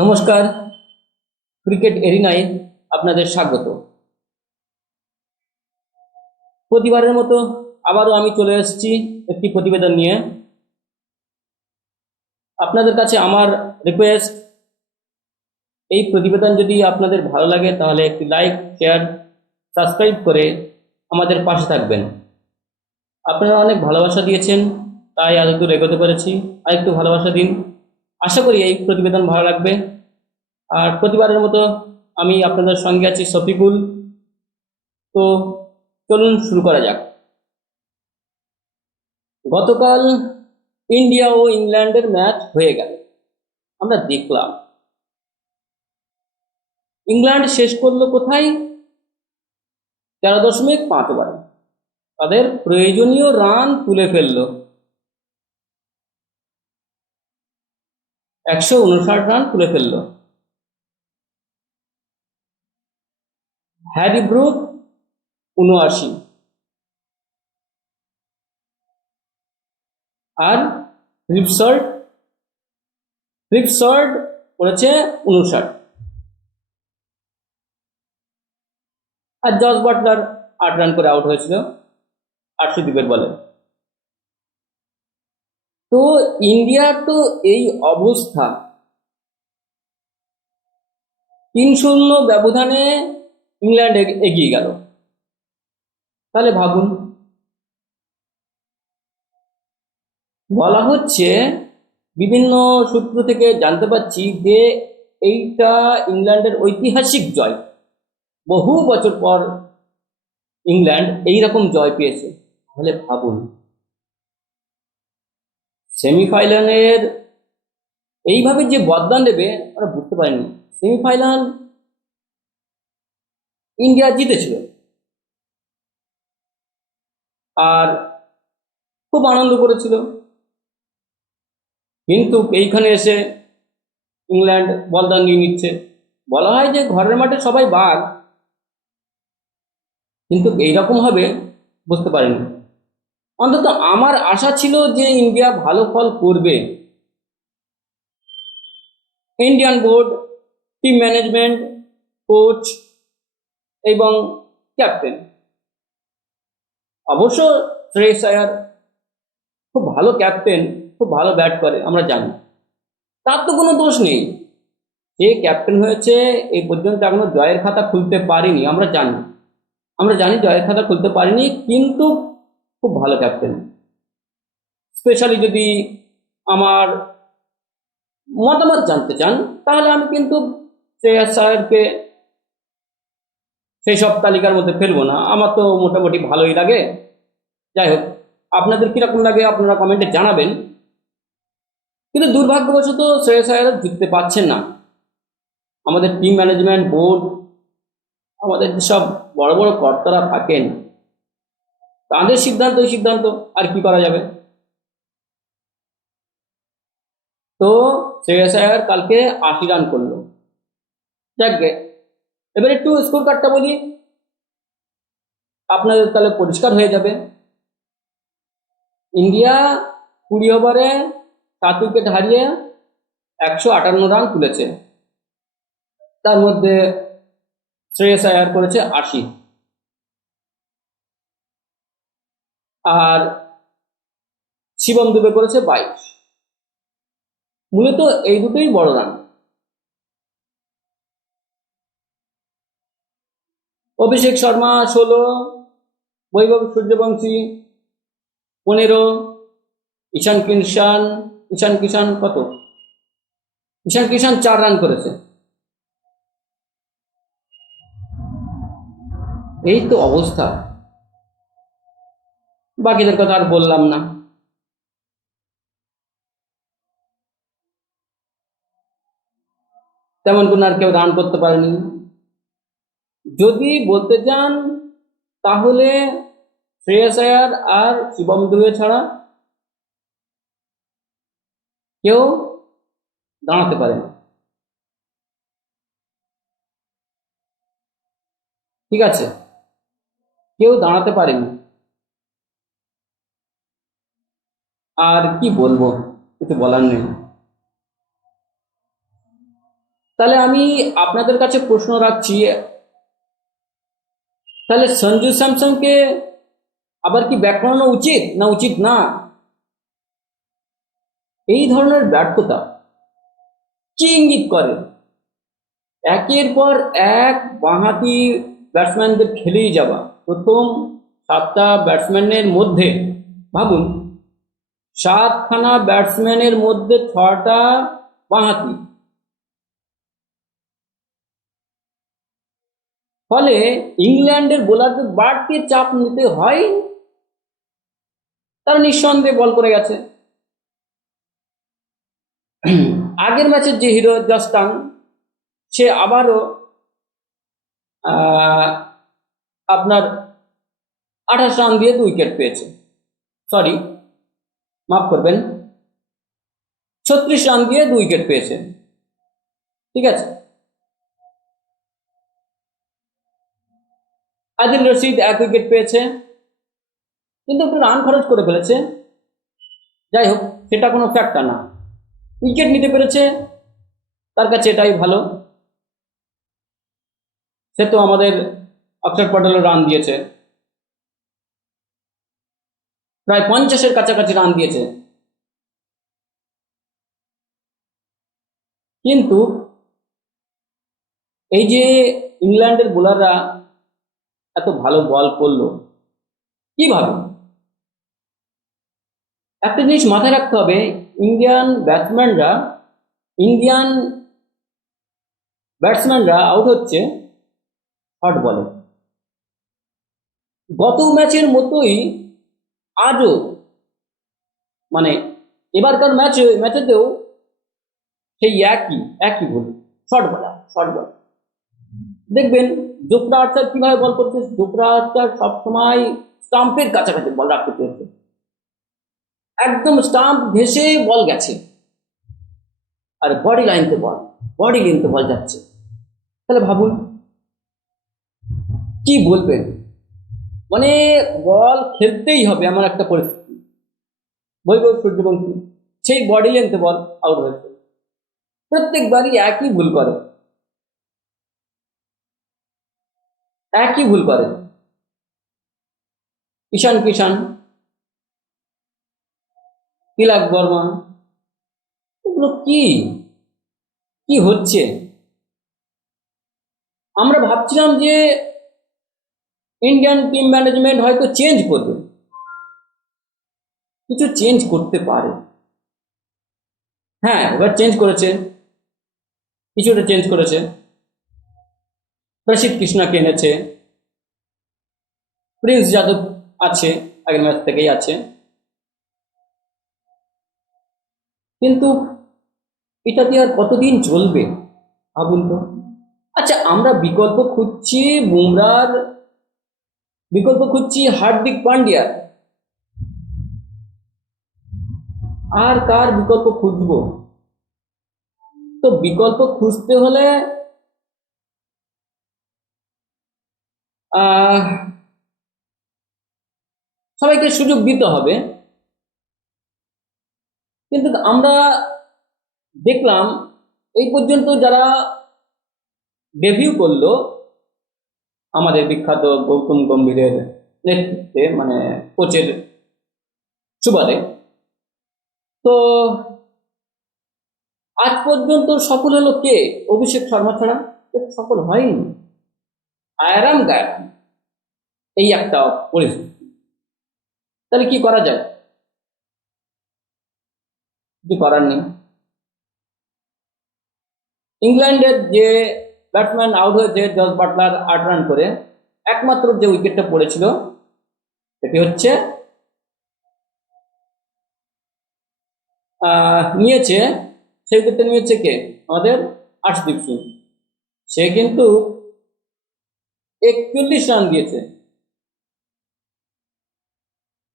নমস্কার। ক্রিকেট এরিনায় আপনাদের স্বাগত। প্রতিবারের মতো আবারও আমি চলে এসেছি একটি প্রতিবেদন নিয়ে। আপনাদের কাছে আমার রিকোয়েস্ট, এই প্রতিবেদন যদি আপনাদের ভালো লাগে তাহলে একটি লাইক, শেয়ার, সাবস্ক্রাইব করে আমাদের পাশে থাকবেন। আপনারা অনেক ভালোবাসা দিয়েছেন, তাই আজ একটু এগোতে পেরেছি। আর একটু ভালোবাসা দিন। আশা করি এই প্রতিবেদন ভালো লাগবে। আর প্রতিবারের মতো আমি আপনাদের সঙ্গে আছি শফিকুল। তো চলুন শুরু করা যাক। গতকাল ইন্ডিয়া ও ইংল্যান্ডের ম্যাচ হয়ে গেল, আমরা দেখলাম। ইংল্যান্ড শেষ করলো কোথায়? 13.5 ওভারে তাদের প্রয়োজনীয় রান তুলে ফেললো। 159 রান তুলে ফেললো। হ্যারি ব্রুক 79, আর রিপসার্ড রিপসার্ড করেছে 59, আর জস বাটলার 8 রান করে আউট হয়েছিল আর্শদীপের বলে। তো ইন্ডিয়ার তো এই অবস্থা, 3-0 ব্যবধানে ইংল্যান্ড এগিয়ে গেল। তাহলে ভাবুন, বলা হচ্ছে, বিভিন্ন সূত্র থেকে জানতে পারছি যে এইটা ইংল্যান্ডের ঐতিহাসিক জয়। বহু বছর পর ইংল্যান্ড এইরকম জয় পেয়েছে। তাহলে ভাবুন, সেমিফাইনালের এইভাবে যে বদনাম দেবে আমরা বুঝতে পারিনি। সেমিফাইনাল ইন্ডিয়া জিতেছিল, আর খুব আনন্দ করেছিল। কিন্তু এইখানে এসে ইংল্যান্ড বদনাম নিয়ে নিচ্ছে। বলা হয় যে ঘরের মাঠে সবাই বাঘ, কিন্তু এইরকম হবে বুঝতে পারিনি। অন্তত আমার আশা ছিল যে ইন্ডিয়া ভালো ফল করবে। Indian board, team management, coach এবং ক্যাপ্টেন, অবশ্য শ্রেয়স আয়ার খুব ভালো ক্যাপ্টেন, খুব ভালো ব্যাট করে আমরা জানি, তার তো কোনো দোষ নেই। যে ক্যাপ্টেন হয়েছে এই পর্যন্ত এখনো জয়ের খাতা খুলতে পারিনি, আমরা জানি জয়ের খাতা খুলতে পারিনি, কিন্তু খুব ভালো ক্যাপ্টেন। স্পেশালি যদি আমার মতামত জানতে চান, তাহলে আমি কিন্তু শ্রেয়াস আয়ারকে সেই সব তালিকার মধ্যে ফেলবো না। আমার তো মোটামুটি ভালোই লাগে। যাই হোক, আপনাদের কিরকম লাগে আপনারা কমেন্টে জানাবেন। কিন্তু দুর্ভাগ্যবশত শ্রেয়াস আয়ার জিততে পারছেন না। আমাদের টিম ম্যানেজমেন্ট বোর্ড, আমাদের যেসব বড় বড় কর্তারা থাকেন, তাদের সিদ্ধান্ত, আর কি করা যাবে। তো শ্রেয়াস আয়ার কালকে 80 রান করলো। যাকগে, এবার একটু স্কোর কার্ডটা বলি, আপনাদের তাহলে পরিষ্কার হয়ে যাবে। ইন্ডিয়া 20 ওভারে 7 উইকেট হারিয়ে 158 রান তুলেছে। তার মধ্যে শ্রেয়স আয়ার করেছে 80, আর শিবম দুবে করেছে 22। মূলত এই দুটোই বড় রান। অভিষেক শর্মা 16, বৈভব সূর্যবংশী 15, ঈশান কিষান কত? ঈশান কিষান 4 রান করেছে। এই তো অবস্থা, বাকিদের কথা আর বললাম না। তেমন কোনো আর কেউ রান করতে পারেনি। যদি বলতে চান তাহলে শ্রেয়স আয়ার আর শিবম দুবে ছাড়া কেউ দাঁড়াতে পারে না। ঠিক আছে, কেউ দাঁড়াতে পারেনি। আর কি বলবো, কিছু বলার নেই। তাহলে আমি আপনাদের কাছে প্রশ্ন রাখছি, তাহলে সঞ্জু স্যামসনকে আবার কি ব্যাক করানো উচিত না উচিত না? এই ধরনের ব্যর্থতা কি ইঙ্গিত করে? একের পর এক বাঁহাতি ব্যাটসম্যানদের খেলেই যাওয়া, প্রথম 7টা ব্যাটসম্যানের মধ্যে ভাবুন, 7খানা ব্যাটসম্যানের মধ্যে 6টা বাঁহাতি। ফলে ইংল্যান্ডের বোলারদের বাড়তি চাপ নিতে হয়, তারা নিঃসন্দেহে বল করে গেছে। আগের ম্যাচের যে হিরো জাস্টাং, সে আবারও আপনার 28 রান দিয়ে 2 উইকেট পেয়েছে, সরি মাফ করবেন, 36 রান দিয়ে 2 উইকেট পেয়েছে, ঠিক আছে। আদিল রশিদ 1 উইকেট পেয়েছে, কিন্তু একটু রান খরচ করে ফেলেছে। যাই হোক, সেটা কোনো ফ্যাক্টর না, উইকেট নিতে পেরেছে, তার কাছে এটাই ভালো। সে তো আমাদের অক্ষর পটেলও রান দিয়েছে, প্রায় 50-এর কাছাকাছি রান দিয়েছে। কিন্তু এই যে ইংল্যান্ডের বোলাররা এত ভালো বল করলো কিভাবে? একটা জিনিস মাথায় রাখতে হবে, ইন্ডিয়ান ব্যাটসম্যানরা ইন্ডিয়ান ব্যাটসম্যানরা আউট হচ্ছে শর্ট বলে। গত ম্যাচের মতোই আজও, মানে এবারকার ম্যাচেতেও সেই একই ভুল, শর্ট বল। দেখবেন জোফরা আর্চার কিভাবে বল করছে, জোফরা আর্চার সবসময় স্টাম্পের কাছাকাছি বল রাখতে চেয়েছে, একদম স্টাম্প ঘেঁষে বল গেছে, আর বডি লাইনতে বল যাচ্ছে। তাহলে ভাবুন কি বলবেন, মানে বল খেলতেই হবে এমন একটা পরিস্থিতি। বৈভব সূর্যবংশী সেই বডি লেন্থে বল আউট হয়েছে, প্রত্যেকবারই একই ভুল করে। ঈশান কিষান, তিলক বর্মা, এগুলো কি কি হচ্ছে? আমরা ভাবছিলাম যে ইন্ডিয়ান টিম ম্যানেজমেন্ট হয়তো চেঞ্জ করবে, কিছু চেঞ্জ করতে পারে। হ্যাঁ, এবার চেঞ্জ করেছে, কিছুটা চেঞ্জ করেছে, প্রসিদ্ধ কৃষ্ণাকে এনেছে, প্রিন্স যাদব আছে, আগের ম্যাচ থেকেই আছে, কিন্তু এটা দিয়ে আর কতদিন চলবে ভাবুন তো। আচ্ছা, আমরা বিকল্প খুঁজছি হার্দিক পান্ডিয়ার, আর কার বিকল্প খুঁজবো? তো বিকল্প খুঁজতে হলে আহ সবাইকে সুযোগ দিতে হবে। কিন্তু আমরা দেখলাম এই পর্যন্ত যারা ডেবিউ করলো আমাদের বিখ্যাত গৌতম গম্ভীরের নেতৃত্বে, মানে কোচের সুবাদে, তো আজ পর্যন্ত সফল হলো কে? অভিষেক শর্মা ছাড়া কেউ সফল হয়নি। আয়রাম গায়রাম, এই একটা পরিস্থিতি। তাহলে কি করা যায়? কিছু করার নেই। ইংল্যান্ডের যে ব্যাটসম্যান আউট হয়েছে জস বাটলার 8 রান করে, একমাত্র যে উইকেটটা পড়েছিল সেটি হচ্ছে নিয়েছে, সেই উইকেটটা নিয়েছে কে? আমাদের আর্শদীপ সিং। সে কিন্তু 41 রান দিয়েছে,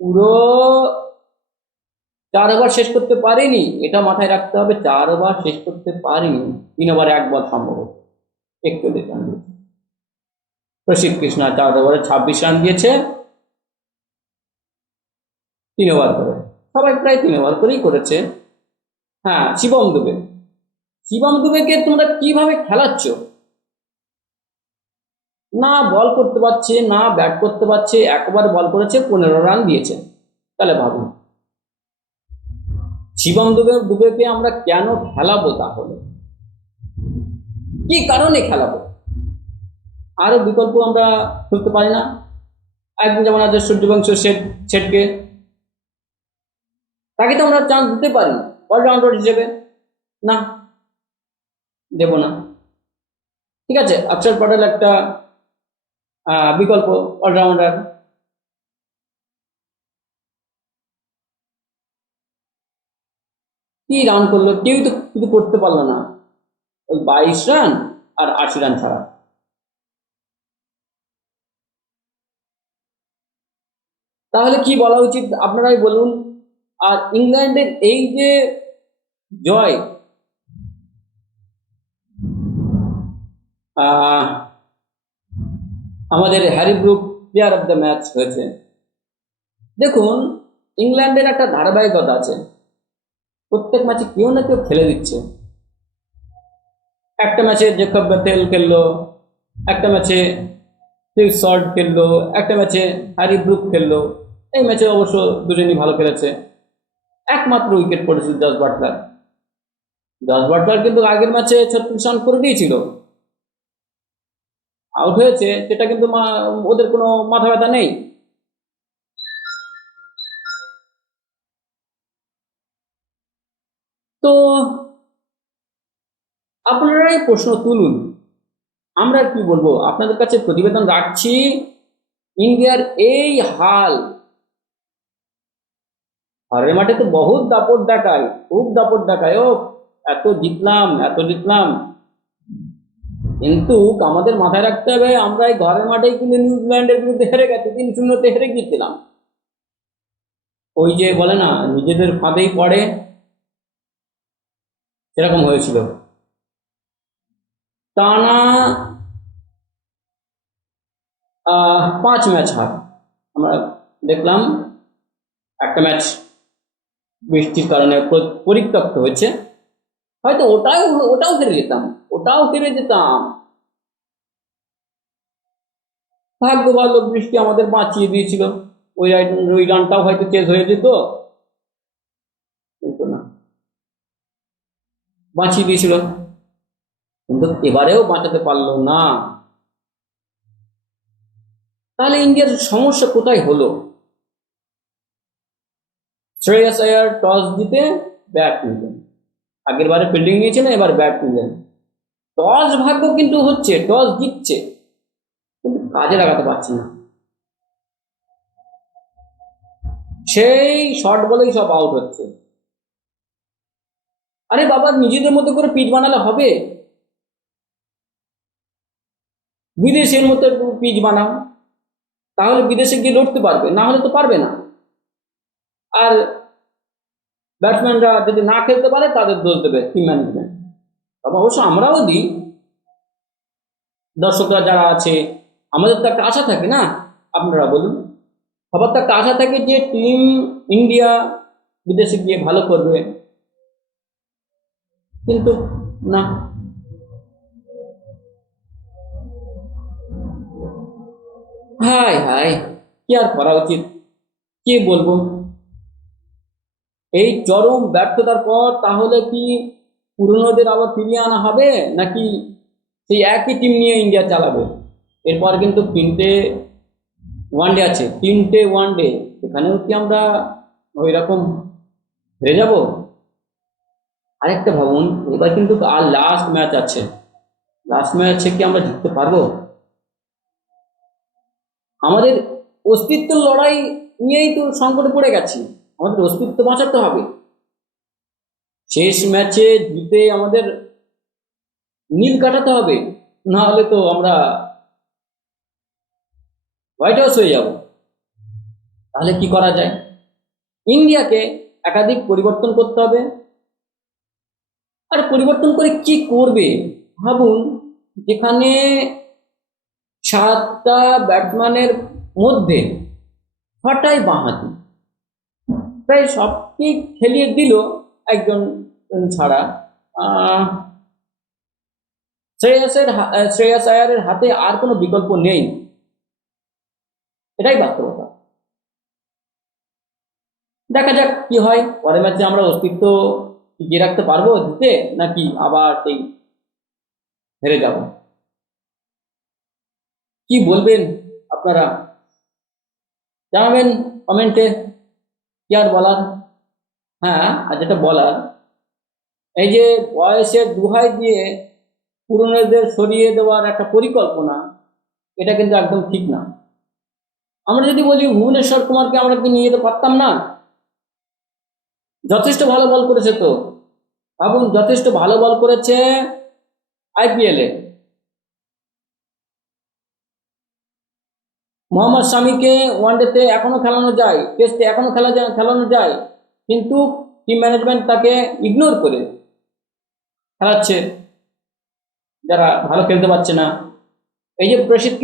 পুরো 4 ওভার শেষ করতে পারেনি, এটা মাথায় রাখতে হবে, 4 ওভার শেষ করতে পারেনি, 3 ওভার 1 বল সম্ভবত 41 রান দিয়েছে। প্রসিদ্ধ কৃষ্ণা 4 ওভারে 26 রান দিয়েছে, 3 ওভার করে, সবাই প্রায় 3 ওভার করেই করেছে। হ্যাঁ, শিবম দুবেকে তোমরা কিভাবে খেলাচ্ছ? না বল করতে পারছে, না ব্যাট করতে পারছে, একবার বল করেছে 15 রান দিয়েছে। তাহলে ভাবুন, শিবম দুবেকে আমরা কেন খেলাবো? তাহলে কি কারণে খেলাবো? আরো বিকল্প আমরা খুঁজতে পারি না? একদিন যেমন আছে সূর্যবংশ শেঠকে, তাকে তো আমরা চান্স দিতে পারি অলরাউন্ডার হিসেবে। না, দেব না। ঠিক আছে, অক্ষর পটেল একটা বিকল্প অলরাউন্ডার। কি রান করলো, কেউ তো কিছু করতে পারলো না, ওই 22 রান আর 80 রান ছাড়া। তাহলে কি বলা উচিত আপনারাই বলুন। আর ইংল্যান্ডের এই যে জয়, আহ, আমাদের Harry Brook player of the match হয়েছে। দেখুন, ইংল্যান্ডের একটা ধারাবাহিকতা আছে, প্রত্যেক ম্যাচে কেউ না কেউ খেলে দিচ্ছে। একটা ম্যাচে জেকব বেথেল খেললো, একটা ম্যাচে স্টিভ শর্ট খেললো, একটা ম্যাচে হ্যারি ব্রুক খেললো। এই ম্যাচে অবশ্য দুজনই ভালো খেলেছে। একমাত্র উইকেট পড়েছিল জস বাটলার কিন্তু আগের ম্যাচে 36 রান করে দিয়েছিল, আউট হয়েছে, সেটা কিন্তু ওদের কোনো মাথা ব্যথা নেই। তো আপনারাই প্রশ্ন তুলুন, আমরা আর কি বলবো? আপনাদের কাছে প্রতিবেদন রাখছি। ইন্ডিয়ার এই হাল, ঘরের মাঠে তো বহুত দাপট দেখায়, খুব দাপট দেখায়। ও এত জিতলাম, এত জিতলাম, কিন্তু আমাদের মাথায় রাখতে হবে আমরা এই ঘরের মাঠেই কিন্তু নিউজিল্যান্ডের বিরুদ্ধে হেরে গেছে, 3-0 হেরে গিয়েছিলাম। ওই যে বলে না, নিজেদের ফাঁদেই পড়ে, সেরকম হয়েছিল। টানা 5 ম্যাচ হার আমরা দেখলাম। একটা ম্যাচ বৃষ্টির কারণে পরিত্যক্ত হয়েছে, হয়তো ওটাও হেরে যেতাম, ওটাও হেরে যেতাম। ভাগ্য ভালো, বৃষ্টি আমাদের বাঁচিয়ে দিয়েছিল। ওই রানটাও হয়তো চেজ হয়ে যেত, কিন্তু না, বাঁচিয়ে দিয়েছিল। কিন্তু এবারেও বাঁচাতে পারলো না। তাহলে ইন্ডিয়ার সমস্যা কোথায় হলো? শ্রেয়াস আয়ার টস জিতে ব্যাট নিলেন, আগের বারে ফিল্ডিং নিয়েছিলেন, এবার ব্যাট নিলেন। টস ভাগ্য কিন্তু হচ্ছে, টস জিতছে, কিন্তু কাজে লাগাতে পারছে না। সেই শর্ট বলেই সব আউট হচ্ছে। আরে বাবা, নিজেদের মতো করে পিচ বানালে হবে? বিদেশের মতো একটু পিচ বানাও, তাহলে বিদেশে গিয়ে লড়তে পারবে, না হলে তো পারবে না। আর ব্যাটসম্যানরা যদি না খেলতে পারে তাদের দোষ দেবে টিম ম্যানেজমেন্ট। তবে অবশ্য আমরাও দিই, দর্শকরা যারা আছে, আমাদের তো একটা আশা থাকে না? আপনারা বলুন, সবার তো একটা আশা থাকে যে টিম ইন্ডিয়া বিদেশে গিয়ে ভালো করবে, কিন্তু না। হাই হাই, কি আর করা উচিত, কি বলবো? এই চরম ব্যর্থতার পর তাহলে কি পুরনোদের আবার ফিরিয়ে আনা হবে, নাকি সেই একই টিম নিয়ে ইন্ডিয়া চালাবে? এরপর কিন্তু 3টে ওয়ানডে আছে, 3টে ওয়ানডে, সেখানেও কি আমরা ওই রকম হেরে যাব? আরেকটা ভাবুন, এবার কিন্তু আর লাস্ট ম্যাচ আছে, লাস্ট ম্যাচে কি আমরা জিততে পারবো? আমাদের অস্তিত্বের লড়াই নিয়েই তো সংকটে পড়ে গেছি, আমাদের অস্তিত্ব বাঁচাতে হবে। শেষ ম্যাচে জিতে আমাদের নীল কাটাতে হবে, না হলে তো আমরা হোয়াইট হাউস হয়ে যাব। তাহলে কি করা যায়? ইন্ডিয়াকে একাধিক পরিবর্তন করতে হবে। আর পরিবর্তন করে কি করবে ভাবুন, যেখানে 7টা ব্যাটসম্যানের মধ্যে 6টাই বাঁহাতি, প্রায় সবকেই খেলিয়ে দিল একজন ছাড়া। শ্রেয়াস আয়ারের হাতে আর কোনো বিকল্প নেই, এটাই বাস্তবতা। দেখা যাক কি হয়, পরের ম্যাচে আমরা অস্তিত্ব টিকিয়ে রাখতে পারবো জিতে, নাকি আবার সেই হেরে যাব। কি বলবেন আপনারা, জানাবেন কমেন্টে। কি আর বলার। হ্যাঁ, আর যেটা বলার, এই যে বয়সের দুহাই দিয়ে পুরনোদের সরিয়ে দেওয়ার একটা পরিকল্পনা, এটা কিন্তু একদম ঠিক না। আমরা যদি বলি ভুবনেশ্বর কুমারকে আমরা কি নিয়ে যেতে পারতাম না? যথেষ্ট ভালো বল করেছে তো, ভাবুন, যথেষ্ট ভালো বল করেছে আইপিএলে। মোহাম্মদ শামিকে ওয়ানডেতে এখনো খেলানো যায়, টেস্টে এখনো খেলানো যায়, কিন্তু টিম ম্যানেজমেন্ট তাকে ইগনোর করে খেলাচ্ছে যারা ভালো খেলতে পারছে না। এই যে প্রসিদ্ধ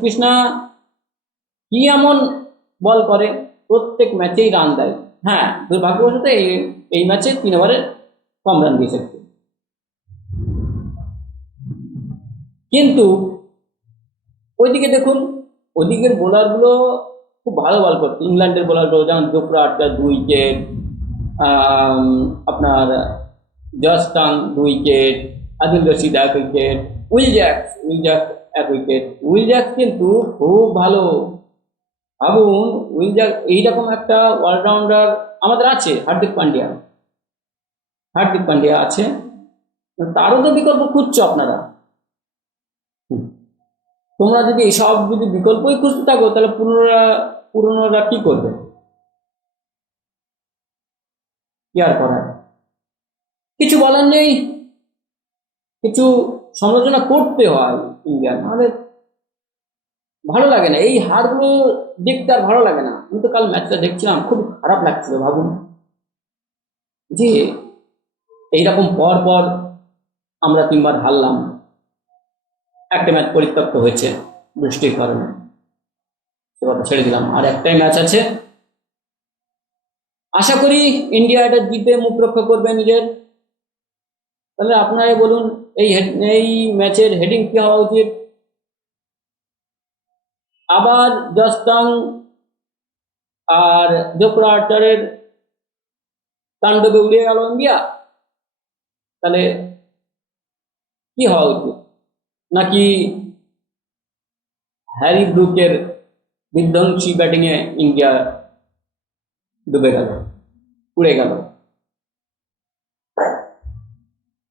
কৃষ্ণা কি এমন বল করে, প্রত্যেক ম্যাচেই রান দেয়। হ্যাঁ, দুর্ভাগ্যবশত এই এই ম্যাচে 3 ওভারে কম রান দিয়েছে, কিন্তু ওইদিকে দেখুন, ওইদিকের বোলারগুলো খুব ভালো বল করছে। ইংল্যান্ডের বোলারগুলো যেমন জোফরা আর্চার 2 উইকেট, আপনার জস্টান 2 wicket, Adil Rashid 1 wicket, Will Jacks 1 wicket. Will Jacks কিন্তু খুব ভালো। ভাবুন, উইল জ্যাক্স এইরকম একটা অলরাউন্ডার আমাদের আছে। হার্দিক পান্ডিয়া আছে, তারও তো বিকল্প খুঁজছো আপনারা। হুম। তোমরা যদি এইসব যদি বিকল্পই খুঁজতে থাকো, তাহলে পুরনোরা কি করবে? কি আর করার, কিছু বলার নেই। কিছু সমালোচনা করতে হয় ইন্ডিয়ান, নাহলে ভালো লাগে না। এই হারগুলো দেখতে আর ভালো লাগে না। আমি তো কাল ম্যাচটা দেখছিলাম, খুব খারাপ লাগছিল। ভাবুন যে এইরকম পর পর আমরা 3 বার হারলাম, একটা ম্যাচ পরিত্যক্ত হয়েছে বৃষ্টির কারণে, সে কথা ছেড়ে দিলাম। আর একটাই ম্যাচ আছে, আশা করি ইন্ডিয়া এটা জিতে মুখ রক্ষা করবে নিজের। তাহলে আপনারাই বলুন, এই ম্যাচের হেডিং কি হওয়া উচিত? আবার জস্টাং আর জোফরা আর্চারের তাণ্ডবে উড়িয়ে গেল ইন্ডিয়া, তাহলে কি হওয়া উচিত? নাকি হ্যারি ব্রুকের বিধ্বংসী ব্যাটিংয়ে ইন্ডিয়া ডুবে গেল, উড়ে গেল?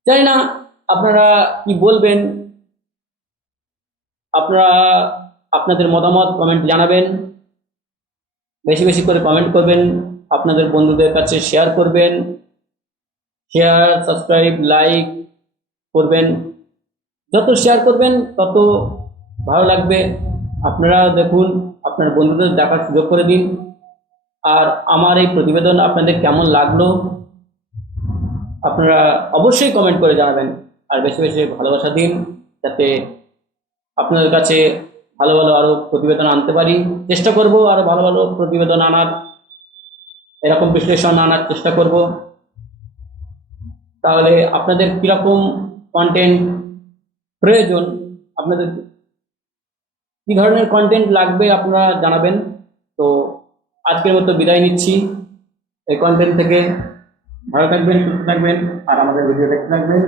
জানি না আপনারা কি বলবেন। আপনারা আপনাদের মতামত কমেন্ট জানাবেন, বেশি বেশি করে কমেন্ট করবেন, আপনাদের বন্ধুদের কাছে শেয়ার করবেন। শেয়ার, সাবস্ক্রাইব, লাইক করবেন। যত শেয়ার করবেন তত ভালো লাগবে। আপনারা দেখুন, আপনার বন্ধুদের দেখার সুযোগ করে দিন। আর আমার এই প্রতিবেদন আপনাদের কেমন লাগলো, আপনারা অবশ্যই কমেন্ট করে জানাবেন। আর বেশি বেশি ভালোবাসা দিন, যাতে আপনাদের কাছে ভালো ভালো আরও প্রতিবেদন আনতে পারি। চেষ্টা করব আরও ভালো ভালো প্রতিবেদন আনার, এরকম বিশ্লেষণ আনার চেষ্টা করব। তাহলে আপনাদের কীরকম কন্টেন্ট প্রয়োজন, আপনাদের কী ধরনের কন্টেন্ট লাগবে, আপনারা জানাবেন। তো আজকের মতো বিদায় নিচ্ছি এই কন্টেন্ট থেকে। ভালো থাকবেন, সুস্থ থাকবেন, আর আমাদের ভিডিও দেখতে থাকবেন।